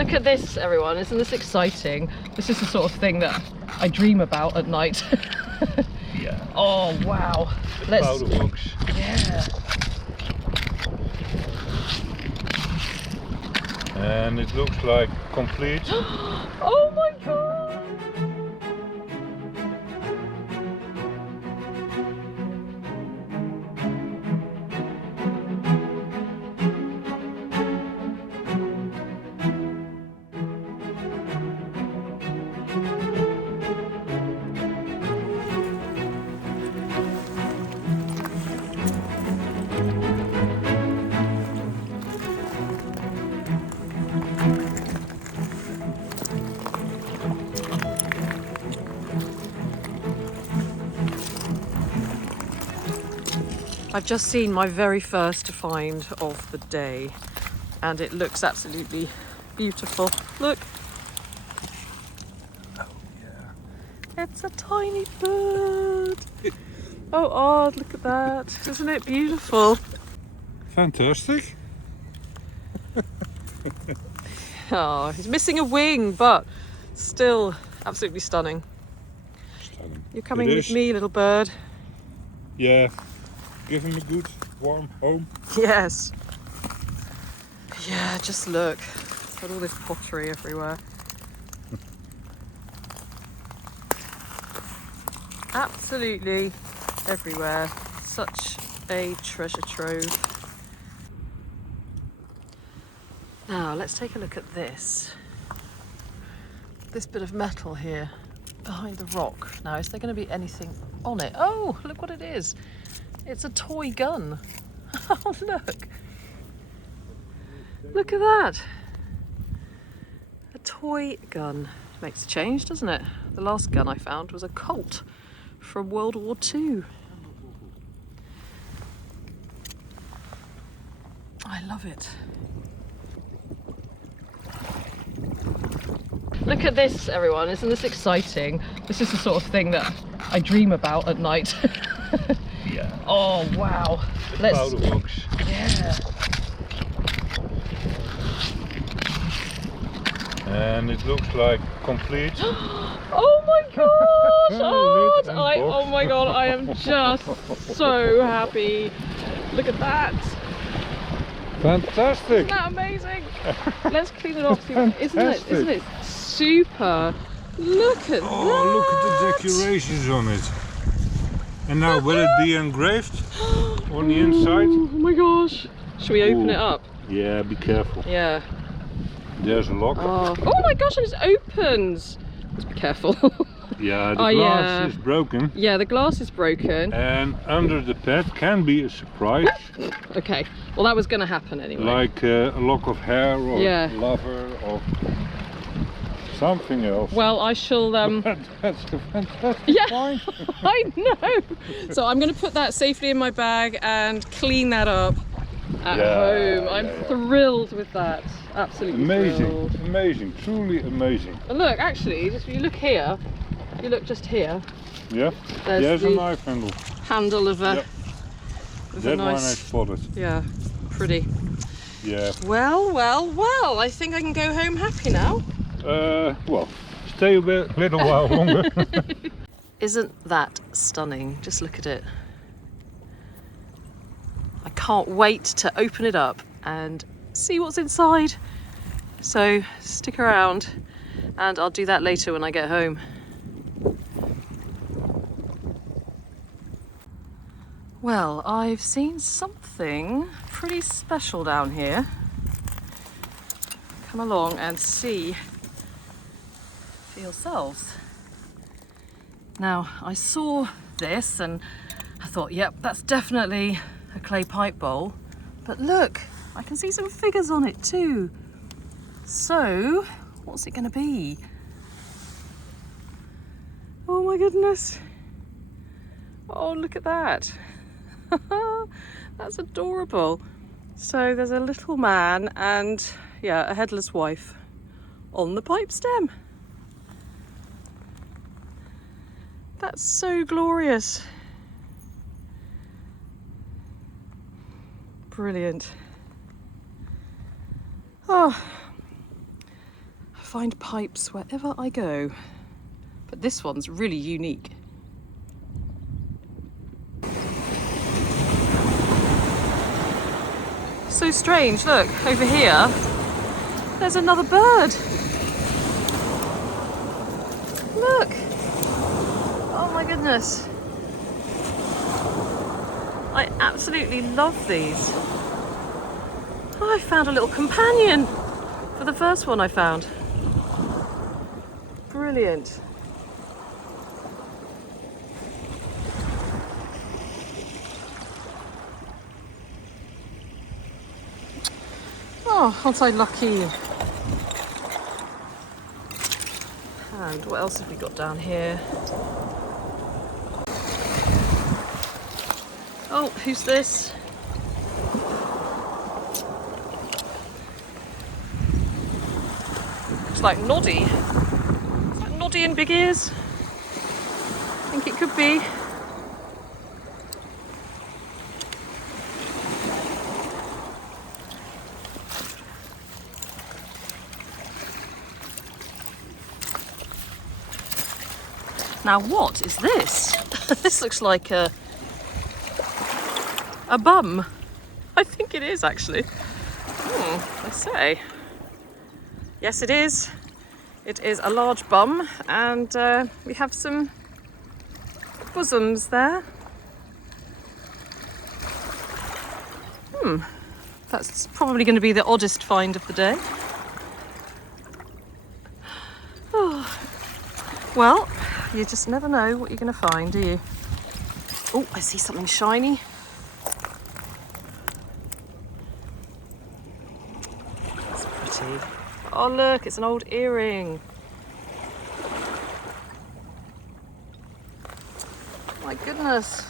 Look at this, everyone. Isn't this exciting? This is the sort of thing that I dream about at night. Yeah. Oh, wow. The powder box. Yeah. And it looks like complete. Oh my god. I've just seen my very first find of the day and it looks absolutely beautiful. Look. Oh yeah. It's a tiny bird. Oh, Odd, look at that. Isn't it beautiful? Fantastic. Oh, he's missing a wing, but still absolutely stunning. Stunning. You're coming It with is. me, little bird. Yeah. Give him a good warm home. Yes. Yeah, just look. Got all this pottery everywhere. Absolutely everywhere. Such a treasure trove. Now, let's take a look at this. This bit of metal here behind the rock. Now, is there going to be anything on it? Oh, look what it is. It's a toy gun. Oh, look. Look at that. A toy gun. Makes a change, doesn't it? The last gun I found was a Colt from World War II. I love it. Look at this, everyone. Isn't this exciting? This is the sort of thing that I dream about at night. Yeah. Oh, wow. The powder box. Yeah. And it looks like complete. Oh my gosh! Lid and Oh box. my god, I am just so happy. Look at that. Fantastic. Isn't that amazing? Let's clean it off. Isn't it super? Look at that. Oh, look at the decorations on it. And now will it be engraved on the inside? Oh my gosh. Should we open Ooh. it up? Yeah, be careful. Yeah. There's a lock. Oh my gosh, and it opens. Let's be careful. Yeah, the Oh, glass yeah. is broken. Yeah, the glass is broken. And under the pad can be a surprise. Okay, well that was going to happen anyway. Like a lock of hair or Yeah. lover or something else. Well, I shall... That's a fantastic Yeah, point. I know. So I'm going to put that safely in my bag and clean that up at home. I'm thrilled with that. Absolutely Amazing, thrilled. amazing, truly amazing. And look, actually, just if you look here, if you look just here, Yeah, there's a the knife handle. handle of a... Yep. of That a one I nice... spotted. Yeah, pretty. Yeah. Well, I think I can go home happy now. Well, stay a little while longer. Isn't that stunning? Just look at it. I can't wait to open it up and see what's inside. So stick around and I'll do that later when I get home. Well, I've seen something pretty special down here. Come along and see for yourselves. Now, I saw this and I thought, yep, that's definitely a clay pipe bowl. But look, I can see some figures on it too. So, what's it going to be? Oh my goodness. Oh, look at that. That's adorable. So there's a little man and, yeah, a headless wife on the pipe stem. That's so glorious. Brilliant. Oh, find pipes wherever I go, but this one's really unique. So strange, look, over here, there's another bird. Look! Oh my goodness. I absolutely love these. Oh, I found a little companion for the first one I found. Brilliant. Oh, aren't I lucky? And what else have we got down here? Oh, who's this? Looks like Noddy. Is that Noddy in big ears? I think it could be. Now what is this? This looks like a bum. I think it is actually. I say. Yes, it is. It is a large bum, and we have some bosoms there. That's probably going to be the oddest find of the day. Oh. Well, you just never know what you're going to find, do you? Oh, I see something shiny. That's pretty. Oh, look, it's an old earring. My goodness.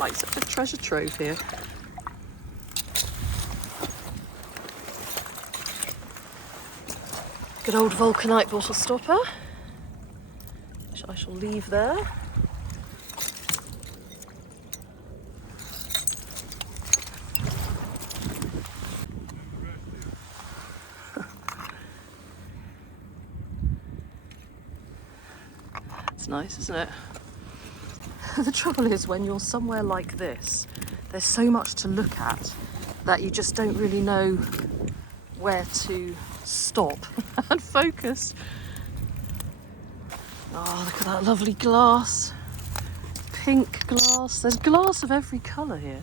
Like such a treasure trove here. Good old vulcanite bottle stopper, which I shall leave there. It's nice, isn't it? The trouble is when you're somewhere like this, there's so much to look at that you just don't really know where to stop and focus. Oh, look at that lovely glass. Pink glass. There's glass of every colour here.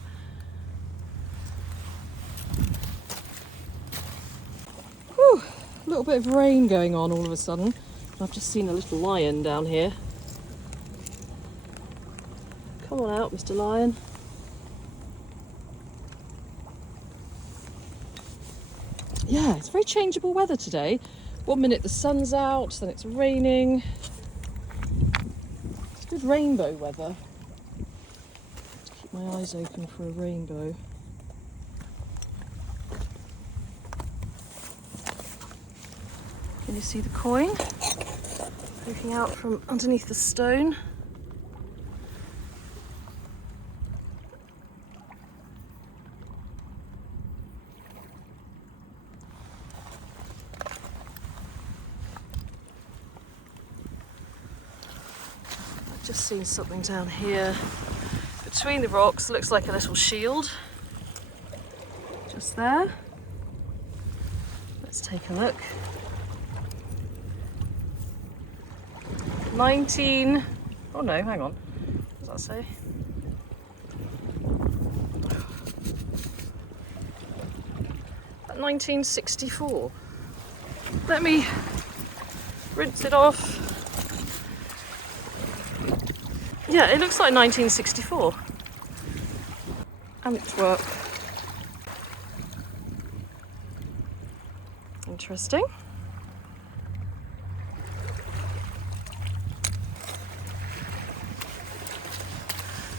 Whew, a little bit of rain going on all of a sudden. I've just seen a little lion down here. Come on out, Mr. Lion. Yeah, it's very changeable weather today. 1 minute the sun's out, then it's raining. It's good rainbow weather. Just keep my eyes open for a rainbow. Can you see the coin poking out from underneath the stone? Just seen something down here between the rocks. Looks like a little shield just there. Let's take a look. 19, oh no, hang on, what does that say? About 1964. Let me rinse it off. Yeah, it looks like 1964. Antwerp. Interesting.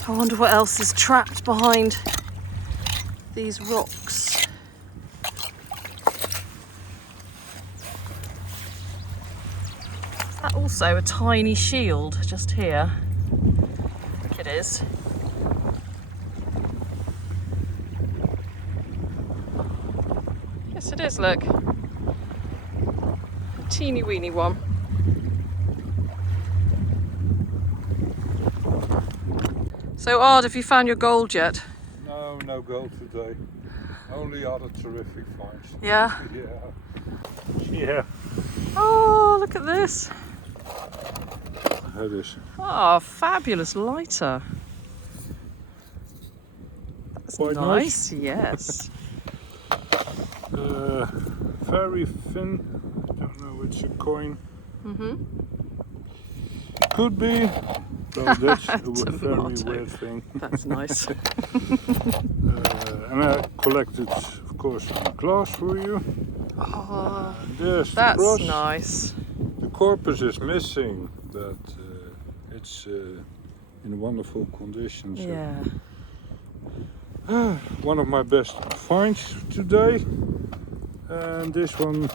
I wonder what else is trapped behind these rocks. Is that also a tiny shield just here? I think it is. Yes, it is, look. teeny weeny one. So Ard, have you found your gold yet? No, no gold today. Only other terrific finds. Yeah? Yeah. Yeah. Oh, look at this. It is. Oh, fabulous lighter. That's Quite nice. Yes. Very thin. Don't know, it's a coin. Mm-hmm. Could be. So that's a very Tomato. weird thing. That's nice. And I collected, of course, some glass for you. Oh, There's the that's cross. nice. The corpus is missing, but it's in wonderful condition. So. Yeah. One of my best finds today. And this one,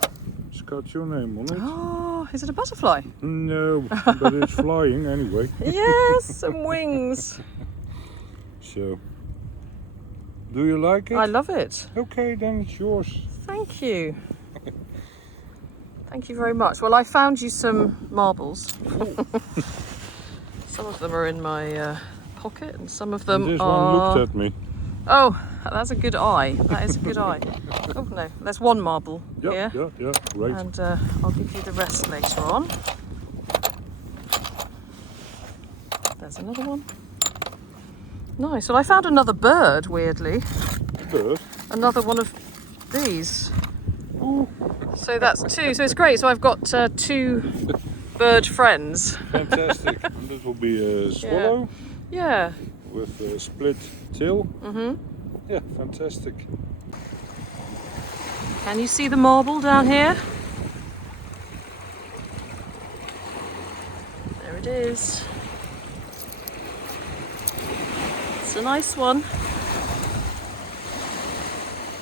it's got your name on it. Oh, is it a butterfly? No, but it's flying anyway. Yes, some wings. So, do you like it? I love it. Okay, then it's yours. Thank you. Thank you very much. Well, I found you some marbles. Some of them are in my pocket and some of them This are... one looked at me. Oh, that's a good eye. That is a good eye. Oh no, there's one marble here. Yeah, right. And I'll give you the rest later on. There's another one. Nice. Well, I found another bird, weirdly. Bird? Another one of these. Ooh. So that's two. So it's great. So I've got two bird friends. Fantastic. And this will be a swallow Yeah. with a split tail. Mm-hmm. Yeah, fantastic. Can you see the marble down here? There it is. It's a nice one.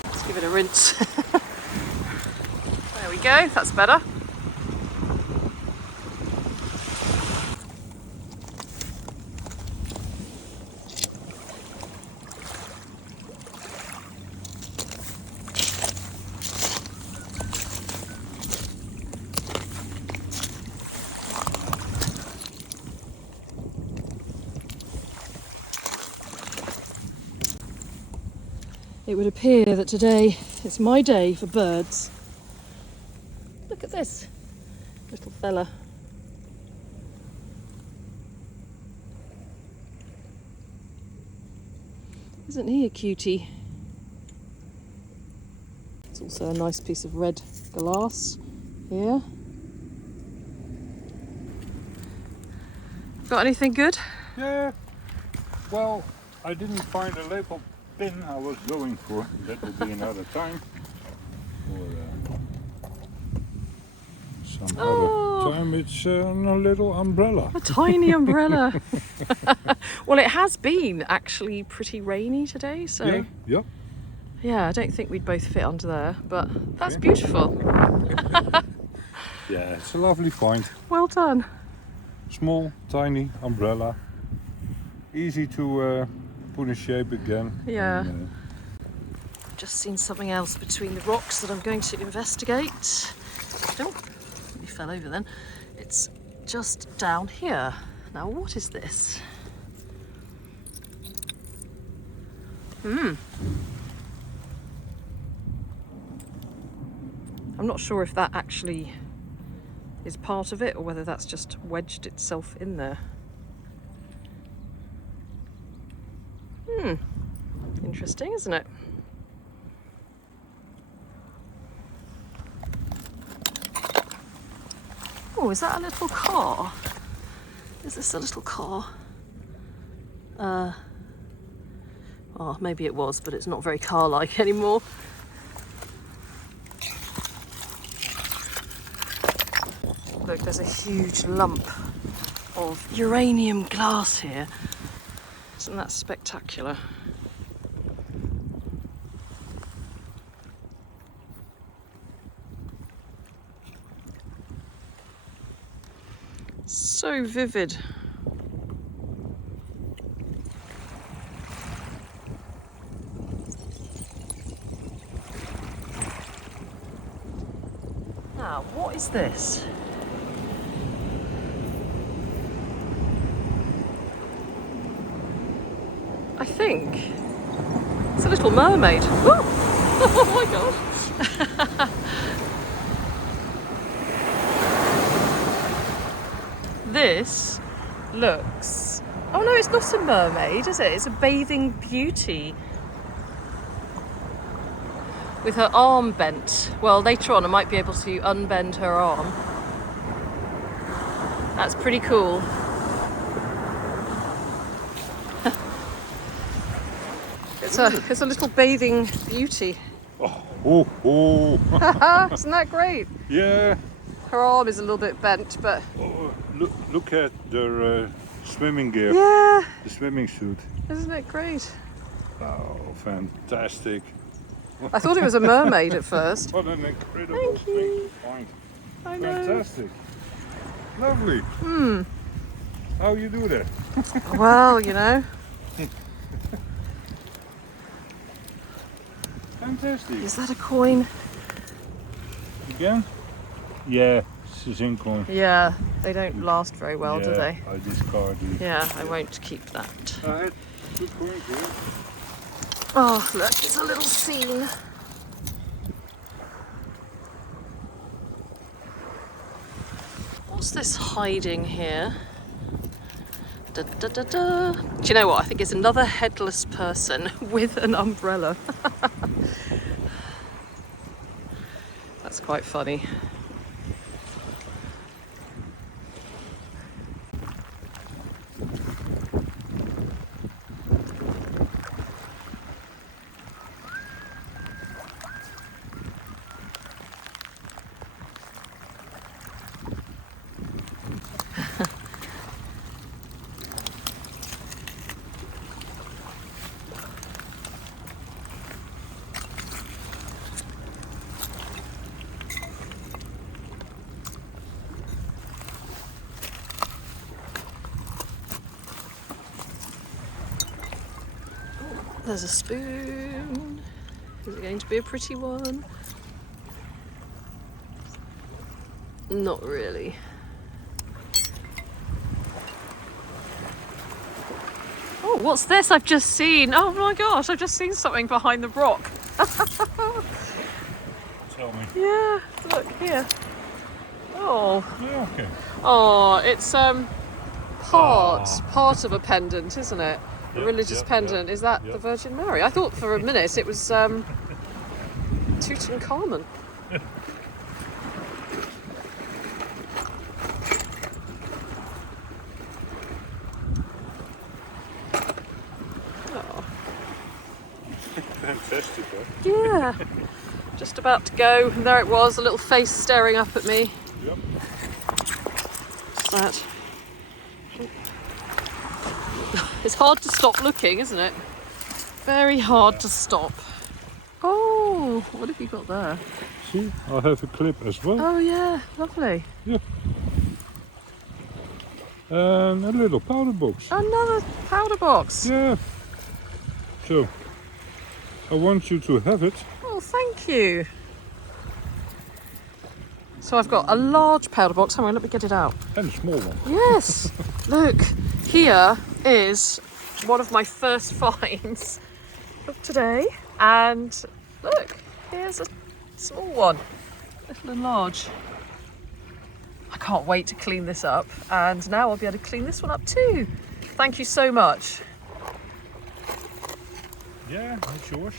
Let's give it a rinse. There we go, that's better. It would appear that today is my day for birds. Look at this little fella. Isn't he a cutie? It's also a nice piece of red glass here. Got anything good? Yeah. Well, I didn't find a label pin I was going for. That will be another time. Or some other time. It's a little umbrella. A tiny umbrella. Well, it has been actually pretty rainy today, so Yeah. I don't think we'd both fit under there, but that's beautiful. Yeah, it's a lovely find. Well done. Small, tiny umbrella. Easy to put in shape again. Yeah. And, I've just seen something else between the rocks that I'm going to investigate. Oh, you fell over then. It's just down here. Now, what is this? I'm not sure if that actually is part of it or whether that's just wedged itself in there. Interesting, isn't it? Oh, is that a little car? Is this a little car? Oh, maybe it was, but it's not very car-like anymore. Look, there's a huge lump of uranium glass here. Isn't that spectacular? So vivid. Now, What is this? I think it's a little mermaid. Woo! Oh my gosh! This looks... Oh no, it's not a mermaid, is it? It's a bathing beauty with her arm bent. Well, later on I might be able to unbend her arm. That's pretty cool. It's a little bathing beauty. Oh, Isn't that great? yeah. Her arm is a little bit bent, but Oh, look at their swimming gear. yeah, The swimming suit. isn't it great? Oh, fantastic. I thought it was a mermaid at first. What an incredible Thank thing you. to find. I know. Fantastic. Lovely. How you do that? Well, you know, Fantastic. is that a coin? Again? Yeah, it's a zinc coin. Yeah, they don't last very well, yeah, do they? I discard it. Yeah, I won't keep that. I had 2 coins here. Oh, look, it's a little scene. What's this hiding here? Da, da, da, da. Do you know what? I think it's another headless person with an umbrella. That's quite funny. There's a spoon. Is it going to be a pretty one? Not really. Oh, what's this I've just seen? Oh my gosh, I've just seen something behind the rock. Tell me. Yeah, look here. Oh, Yeah, okay. oh, it's part of a pendant, isn't it? A Yep, religious yep, pendant. yep, Is that yep. the Virgin Mary? I thought for a minute it was Tutankhamun. Oh. Fantastic, huh? Yeah, just about to go, and there it was, a little face staring up at me. Yep. What's that? It's hard to stop looking, isn't it? Very hard to stop. Oh, what have you got there? See, I have a clip as well. Oh yeah, lovely. Yeah. And a little powder box. Another powder box. Yeah. So, I want you to have it. Oh, thank you. So I've got a large powder box. Hang on, let me get it out. And a small one. Yes, look, here is one of my first finds of today. And look, here's a small one, little and large. I can't wait to clean this up, and now I'll be able to clean this one up too. Thank you so much. Yeah, it's yours.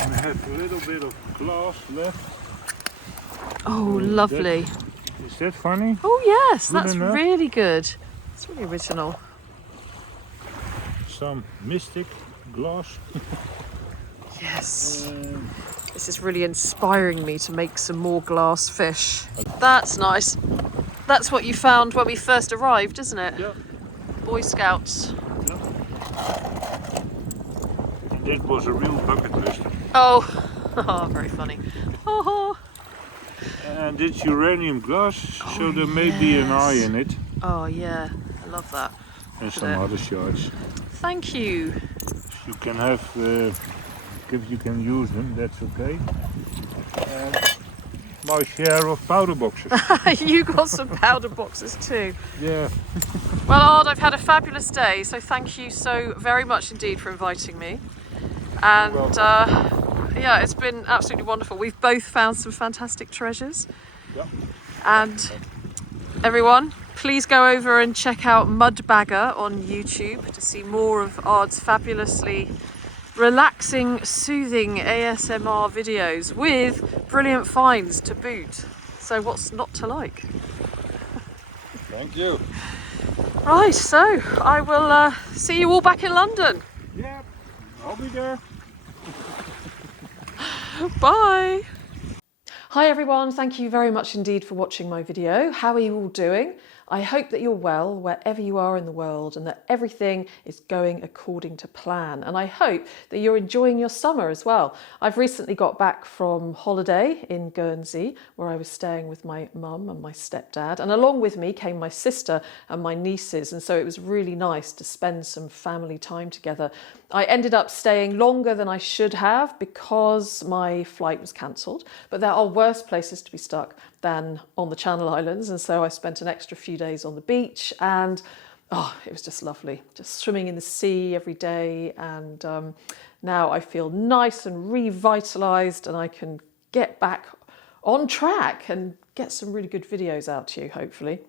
And I have a little bit of glass left. Oh, lovely. Is that funny? Oh yes, Good that's enough. really good. It's really original. Some mystic glass. Yes. This is really inspiring me to make some more glass fish. That's nice. That's what you found when we first arrived, isn't it? Yeah. Boy Scouts. That was a real bucket list. Oh, oh very funny. Oh, And it's uranium glass, so there may be an eye in it. oh yeah, I love that. And Look at some it. other shards. Thank you. You can have, if you can use them, that's okay. my share of powder boxes. You got some powder boxes too. Yeah. Well, Ard, I've had a fabulous day, so thank you so very much indeed for inviting me. And yeah, it's been absolutely wonderful. We've both found some fantastic treasures. Yep. And everyone, please go over and check out Mudbagger on YouTube to see more of Ard's fabulously relaxing, soothing ASMR videos with brilliant finds to boot. So what's not to like? Thank you. Right, so I will see you all back in London. Yeah, I'll be there. Bye. Hi everyone, thank you very much indeed for watching my video. How are you all doing? I hope that you're well wherever you are in the world and that everything is going according to plan. And I hope that you're enjoying your summer as well. I've recently got back from holiday in Guernsey, where I was staying with my mum and my stepdad. And along with me came my sister and my nieces. And so it was really nice to spend some family time together. I ended up staying longer than I should have because my flight was cancelled. But there are worse places to be stuck than on the Channel Islands, and so I spent an extra few days on the beach, and it was just lovely, just swimming in the sea every day. And now I feel nice and revitalised, and I can get back on track and get some really good videos out to you, hopefully.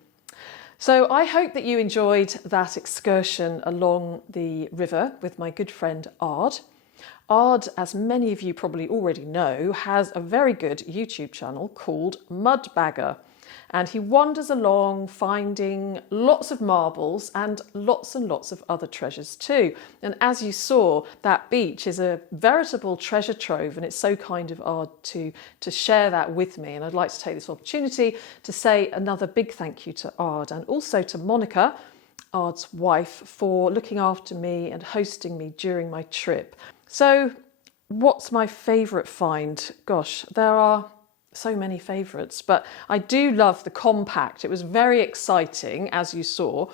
So I hope that you enjoyed that excursion along the river with my good friend Ard. Ard, as many of you probably already know, has a very good YouTube channel called Mudbagger, and he wanders along finding lots of marbles and lots of other treasures too. And as you saw, that beach is a veritable treasure trove, and it's so kind of Ard to share that with me. And I'd like to take this opportunity to say another big thank you to Ard, and also to Monica, Ard's wife, for looking after me and hosting me during my trip. So what's my favourite find? Gosh, there are so many favourites, but I do love the compact. It was very exciting, as you saw,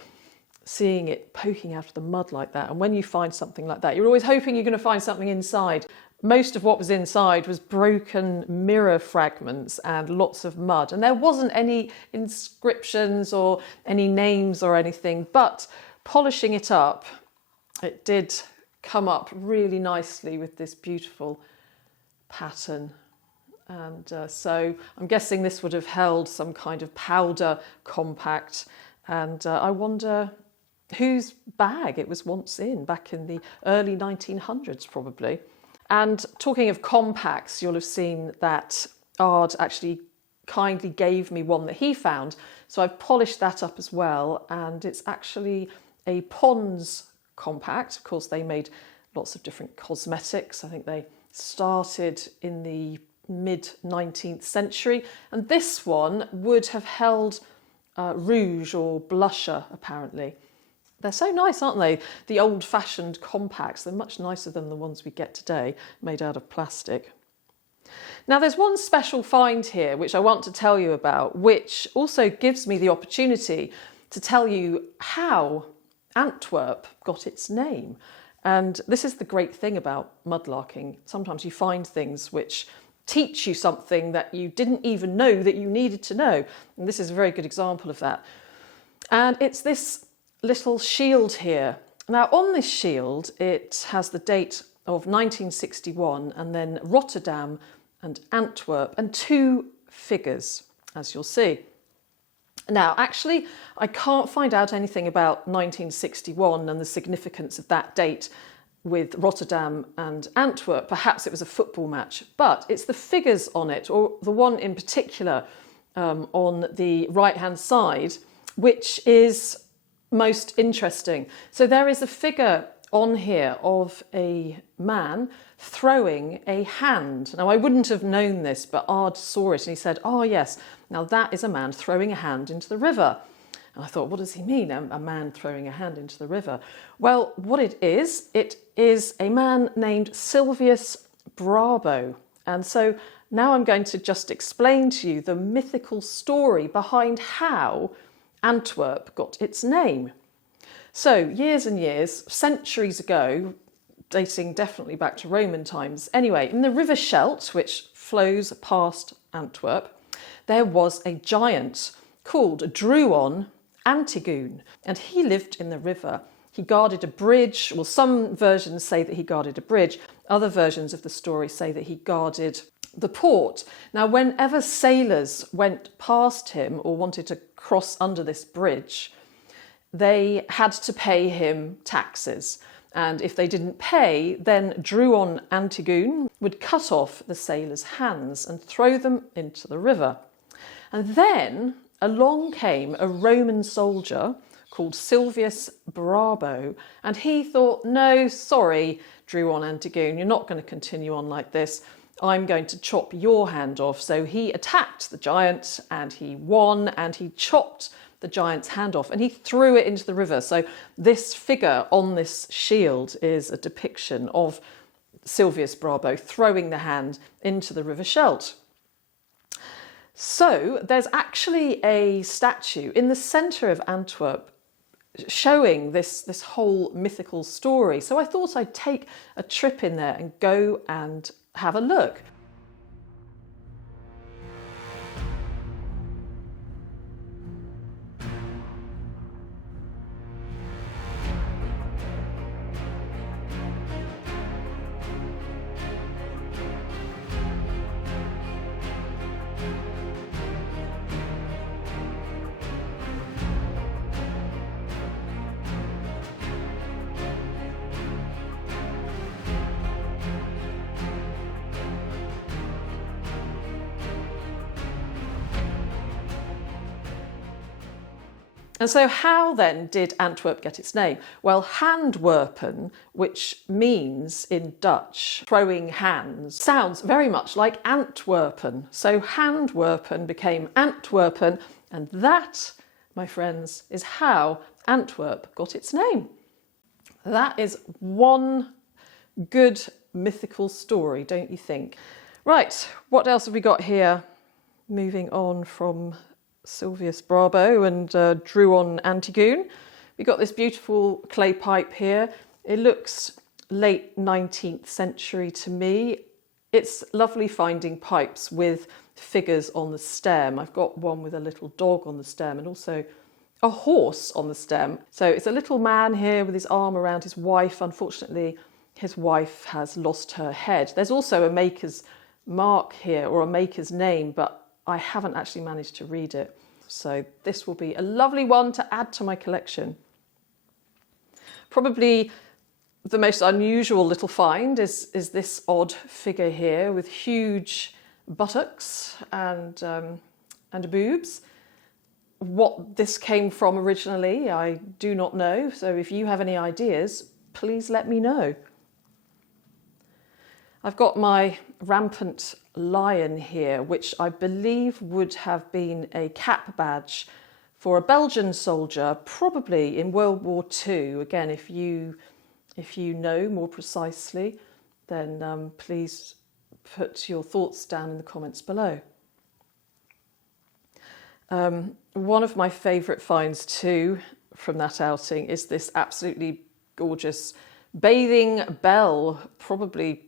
seeing it poking out of the mud like that. And when you find something like that, you're always hoping you're going to find something inside. Most of what was inside was broken mirror fragments and lots of mud. And there wasn't any inscriptions or any names or anything, but polishing it up, it did come up really nicely with this beautiful pattern. And so I'm guessing this would have held some kind of powder compact. And I wonder whose bag it was once in, back in the early 1900s probably. And talking of compacts, you'll have seen that Ard actually kindly gave me one that he found. So I've polished that up as well. And it's actually a Pond's compact. Of course, they made lots of different cosmetics. I think they started in the mid-19th century, and this one would have held rouge or blusher, apparently. They're so nice, aren't they? The old-fashioned compacts, they're much nicer than the ones we get today, made out of plastic. Now, there's one special find here which I want to tell you about, which also gives me the opportunity to tell you how Antwerp got its name. And this is the great thing about mudlarking. Sometimes you find things which teach you something that you didn't even know that you needed to know. And this is a very good example of that. And it's this little shield here. Now, on this shield, it has the date of 1961, and then Rotterdam and Antwerp, and two figures, as you'll see. Now, actually, I can't find out anything about 1961 and the significance of that date with Rotterdam and Antwerp. Perhaps it was a football match, but it's the figures on it, or the one in particular on the right-hand side, which is most interesting. So there is a figure on here of a man throwing a hand. Now, I wouldn't have known this, but Ard saw it and he said, "Oh yes, now that is a man throwing a hand into the river." And I thought, what does he mean, a man throwing a hand into the river? Well, what it is a man named Silvius Brabo. And so now I'm going to just explain to you the mythical story behind how Antwerp got its name. So years and years, centuries ago, dating definitely back to Roman times. Anyway, in the River Scheldt, which flows past Antwerp, there was a giant called Druon Antigone, and he lived in the river. He guarded a bridge. Well, some versions say that he guarded a bridge. Other versions of the story say that he guarded the port. Now, whenever sailors went past him or wanted to cross under this bridge, they had to pay him taxes. And if they didn't pay, then Druon Antigone would cut off the sailors' hands and throw them into the river. And then along came a Roman soldier called Silvius Brabo, and he thought, no, sorry, Druon Antigone, you're not going to continue on like this. I'm going to chop your hand off. So he attacked the giant and he won, and he chopped the giant's hand off and he threw it into the river. So this figure on this shield is a depiction of Silvius Brabo throwing the hand into the River Scheldt. So there's actually a statue in the centre of Antwerp showing this whole mythical story. So I thought I'd take a trip in there and go and have a look. And so how then did Antwerp get its name? Well, handwerpen, which means in Dutch, throwing hands, sounds very much like Antwerpen. So handwerpen became Antwerpen, and that, my friends, is how Antwerp got its name. That is one good mythical story, don't you think? Right, what else have we got here? Moving on from Silvius Brabo and Druon Antigone. We've got this beautiful clay pipe here. It looks late 19th century to me. It's lovely finding pipes with figures on the stem. I've got one with a little dog on the stem and also a horse on the stem. So it's a little man here with his arm around his wife. Unfortunately, his wife has lost her head. There's also a maker's mark here, or a maker's name, but I haven't actually managed to read it. So this will be a lovely one to add to my collection. Probably the most unusual little find is this odd figure here with huge buttocks and boobs. What this came from originally, I do not know. So if you have any ideas, please let me know. I've got my rampant lion here, which I believe would have been a cap badge for a Belgian soldier, probably in World War II. Again, if you know more precisely, then please put your thoughts down in the comments below. One of my favourite finds too from that outing is this absolutely gorgeous bathing bell, probably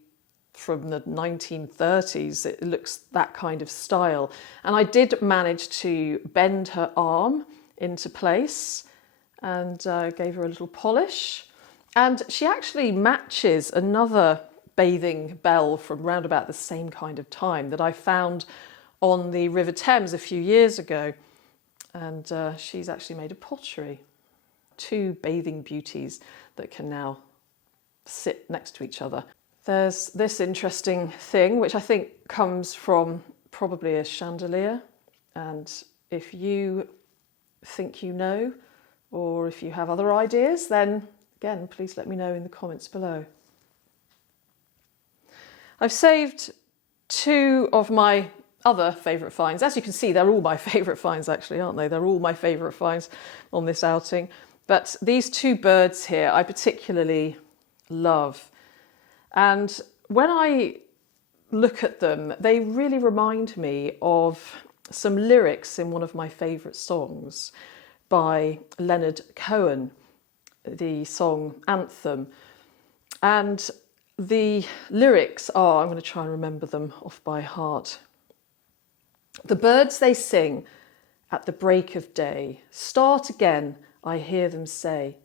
from the 1930s. It looks that kind of style. And I did manage to bend her arm into place and gave her a little polish. And she actually matches another bathing bell from round about the same kind of time that I found on the River Thames a few years ago. And she's actually made of pottery. Two bathing beauties that can now sit next to each other. There's this interesting thing, which I think comes from probably a chandelier. And if you think you know, or if you have other ideas, then again, please let me know in the comments below. I've saved two of my other favourite finds. As you can see, they're all my favourite finds actually, aren't they? They're all my favourite finds on this outing. But these two birds here I particularly love. And when I look at them, they really remind me of some lyrics in one of my favourite songs by Leonard Cohen, the song Anthem. And the lyrics are, I'm going to try and remember them off by heart. The birds they sing at the break of day. Start again, I hear them say.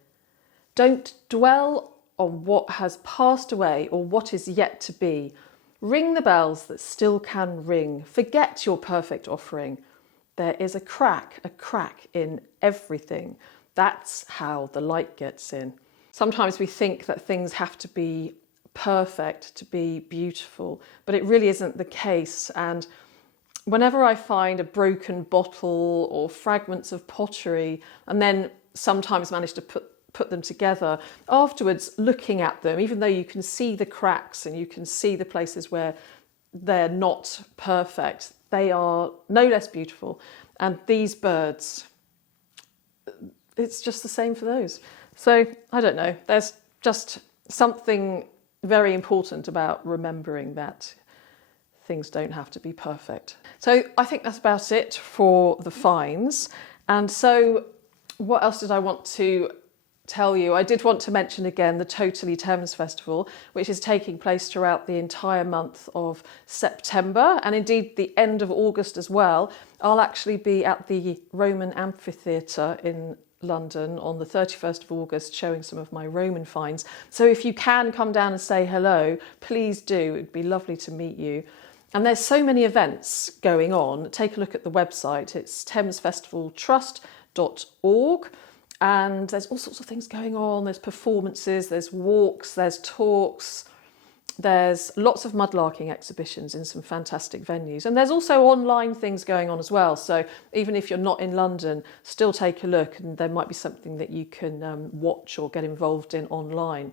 Don't dwell on what has passed away or what is yet to be. Ring the bells that still can ring. Forget your perfect offering. There is a crack in everything. That's how the light gets in. Sometimes we think that things have to be perfect to be beautiful, but it really isn't the case. And whenever I find a broken bottle or fragments of pottery, and then sometimes manage to put them together, afterwards looking at them, even though you can see the cracks and you can see the places where they're not perfect, they are no less beautiful. And these birds, it's just the same for those. So I don't know, there's just something very important about remembering that things don't have to be perfect. So I think that's about it for the finds. And so what else did I want to tell you? I did want to mention again the Totally Thames Festival, which is taking place throughout the entire month of September and indeed the end of August as well. I'll actually be at the Roman Amphitheatre in London on the 31st of August showing some of my Roman finds. So if you can come down and say hello, please do. It'd be lovely to meet you. And there's so many events going on. Take a look at the website. It's thamesfestivaltrust.org. And there's all sorts of things going on. There's performances, there's walks, there's talks. There's lots of mudlarking exhibitions in some fantastic venues. And there's also online things going on as well. So even if you're not in London, still take a look and there might be something that you can watch or get involved in online.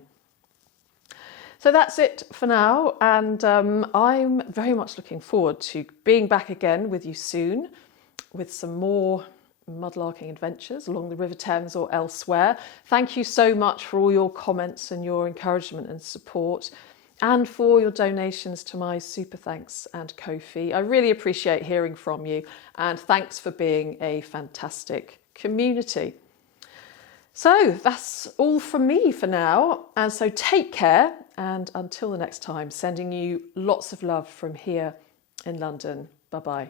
So that's it for now. And I'm very much looking forward to being back again with you soon with some more mudlarking adventures along the River Thames or elsewhere. Thank you so much for all your comments and your encouragement and support, and for your donations to my Super Thanks and Ko-fi. I really appreciate hearing from you, and thanks for being a fantastic community. So that's all from me for now, and so take care, and until the next time, sending you lots of love from here in London. Bye-bye.